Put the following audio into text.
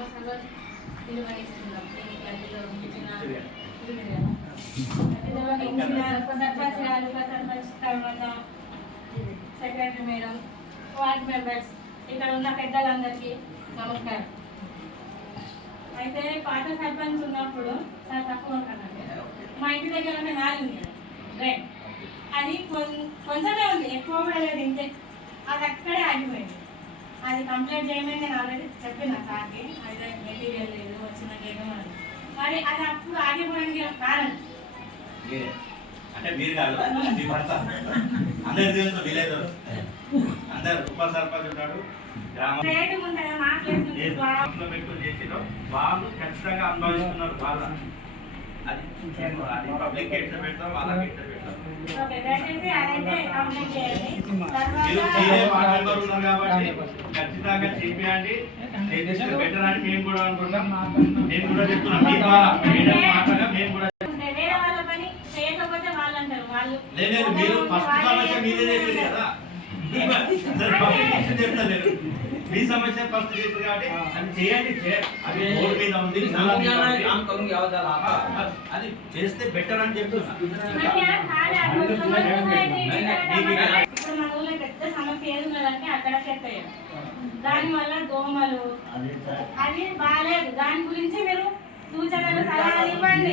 గ్రామ సభ నిర్వహిస్తున్నాం. సర్పంచ్ తర్వాత సెక్రటరీ మేడం, వార్డ్ మెంబర్స్, ఇక్కడ ఉన్న పెద్దలందరికీ నమస్కారం. అయితే పాత సర్పంచ్ ఉన్నప్పుడు చాలా తక్కువ ఉంటానండి. మా ఇంటి దగ్గర ఉన్న నాలుగు ఉంది రైట్, అది కొంచెమే ఉంది, ఎక్కువ కూడా లేదు, ఇంతే. అది అక్కడే ఆగిపోయింది. అది కంప్లైంట్ చేయమని నేను ఆల్రెడీ చెప్పిన సార్కి, అయితే మెటీరియల్ లేదు వచ్చిన చేయమని. మరి అది అప్పుడు ఆగిపోవడానికి కారణం అంటే మీరు కాదు, అందరు తెలుసు, విలేజ్ అందరు ఉప సర్పంచ్ ఉంటాడు, వాళ్ళు ఖచ్చితంగా అనుభవిస్తున్నారు. వాళ్ళ అది పబ్లిక్ ఎట్లా పెడతారు, వాళ్ళకి ఎట్లా పెడతారు. ఉన్నారు కాబట్టి ఖచ్చితంగా చేయండి, బెటర్ అని మేము కూడా అనుకుంటాం. మేము కూడా చెప్తున్నాం, మీ ద్వారా మాట్లాడగా మేము కూడా లేదు. మీరు ఫస్ట్ సమస్య మీదే చేసేది కదా, చెప్తలేదు. మీ సమస్య ఫస్ట్ చేసింది కాబట్టి అది చేయండి. అది బోర్డు మీద ఉంది, అది చేస్తే బెటర్ అని చెప్తున్నా. పెద్ద సమస్య ఏది ఉన్నదంటే అక్కడ చెత్త, దానివల్ల దోమలు, అది బాగాలేదు. దాని గురించి మీరు సూచనలు సలహాలు ఇవ్వండి.